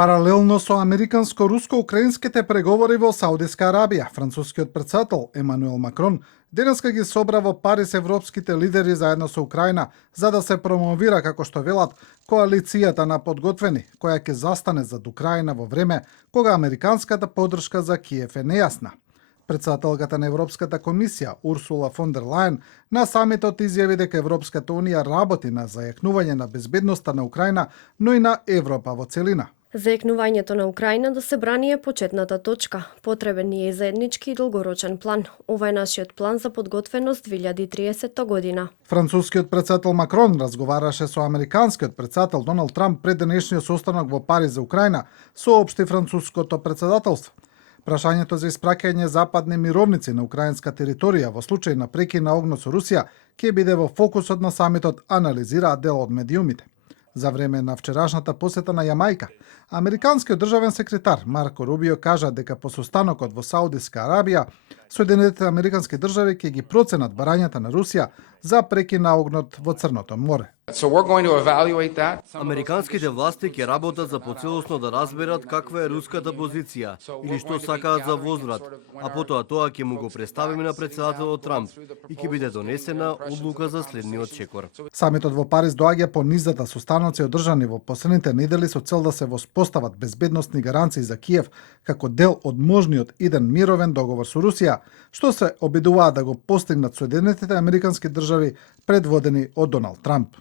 Паралелно со американско-руско-украинските преговори во Саудиска Арабија, францускиот претседател Емануел Макрон денеска ги собра во Париз европските лидери заедно со Украина за да се промовира, како што велат, коалицијата на подготвени, која ќе застане зад Украина во време кога американската поддршка за Киев е нејасна. Претседателката на Европската комисија Урсула фон дер Лајен на самитот изјави дека Европската унија работи на зајакнување на безбедноста на Украина, но и на Европа во целина. Зајакнувањето на Украина да се брани е почетната точка. Потребен ни е заеднички и долгорочен план. Ова е нашиот план за подготвеност 2030 година. Францускиот претседател Макрон разговараше со американскиот претседател Доналд Трамп пред денешниот состанок во Париз за Украина, соопшти француското претседателство. Прашањето за испраќање западни мировници на украинска територија во случај на прекин на огнот со Русија ќе биде во фокусот на самитот, анализираат дел од медиумите. За време на вчерашната посета на Јамајка, американскиот државен секретар Марко Рубио кажа дека по состанокот во Саудиска Арабија, Соединетите американски држави ќе ги проценат барањата на Русија за прекин на огнот во Црното море. Американските власти ќе работат за поцелосно да разберат каква е руската позиција или што сакаат за возврат, а потоа тоа ќе му го представиме на претседателот Трамп и ќе биде донесена одлука за следниот чекор. Самитот во Париз доаѓа по низ состаноци одржани во последните недели со цел да се воспостават безбедносни гаранции за Киев како дел од можниот иден мировен договор со Русија, што се обидуваат да го постигнат Соединетите американски држави предводени од Доналд Трамп.